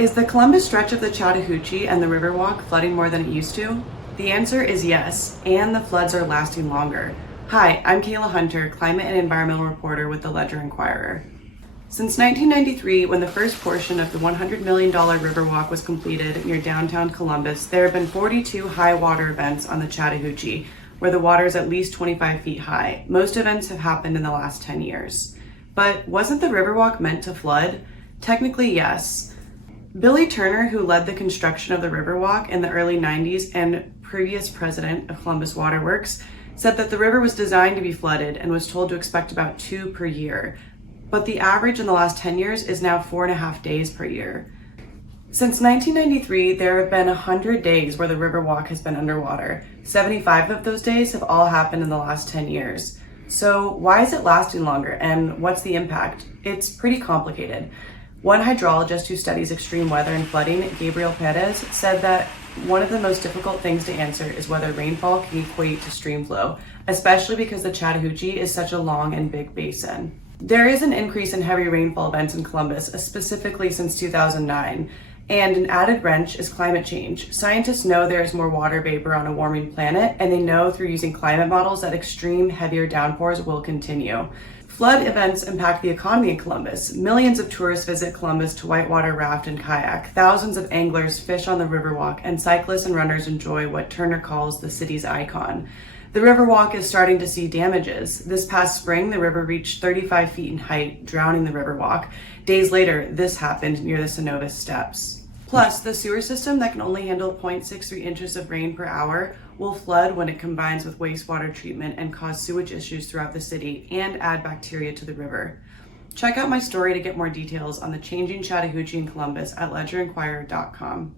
Is the Columbus stretch of the Chattahoochee and the Riverwalk flooding more than it used to? The answer is yes, and the floods are lasting longer. Hi, I'm Kayla Hunter, climate and environmental reporter with the Ledger-Enquirer. Since 1993, when the first portion of the $100 million Riverwalk was completed near downtown Columbus, there have been 42 high water events on the Chattahoochee, where the water is at least 25 feet high. Most events have happened in the last 10 years. But wasn't the Riverwalk meant to flood? Technically, yes. Billy Turner, who led the construction of the Riverwalk in the early 90s and previous president of Columbus Waterworks, said that the river was designed to be flooded and was told to expect about 2 per year. But the average in the last 10 years is now 4.5 days per year. Since 1993, there have been 100 days where the Riverwalk has been underwater. 75 of those days have all happened in the last 10 years. So why is it lasting longer, and what's the impact? It's pretty complicated. One hydrologist who studies extreme weather and flooding, Gabriel Perez, said that one of the most difficult things to answer is whether rainfall can equate to stream flow, especially because the Chattahoochee is such a long and big basin. There is an increase in heavy rainfall events in Columbus, specifically since 2009, and an added wrench is climate change. Scientists know there is more water vapor on a warming planet, and they know through using climate models that extreme, heavier downpours will continue. Flood events impact the economy in Columbus. Millions of tourists visit Columbus to whitewater raft and kayak. Thousands of anglers fish on the Riverwalk, and cyclists and runners enjoy what Turner calls the city's icon. The Riverwalk is starting to see damages. This past spring, the river reached 35 feet in height, drowning the Riverwalk. Days later, this happened near the Synovus Steps. Plus, the sewer system that can only handle 0.63 inches of rain per hour will flood when it combines with wastewater treatment and cause sewage issues throughout the city and add bacteria to the river. Check out my story to get more details on the changing Chattahoochee in Columbus at ledgerenquirer.com.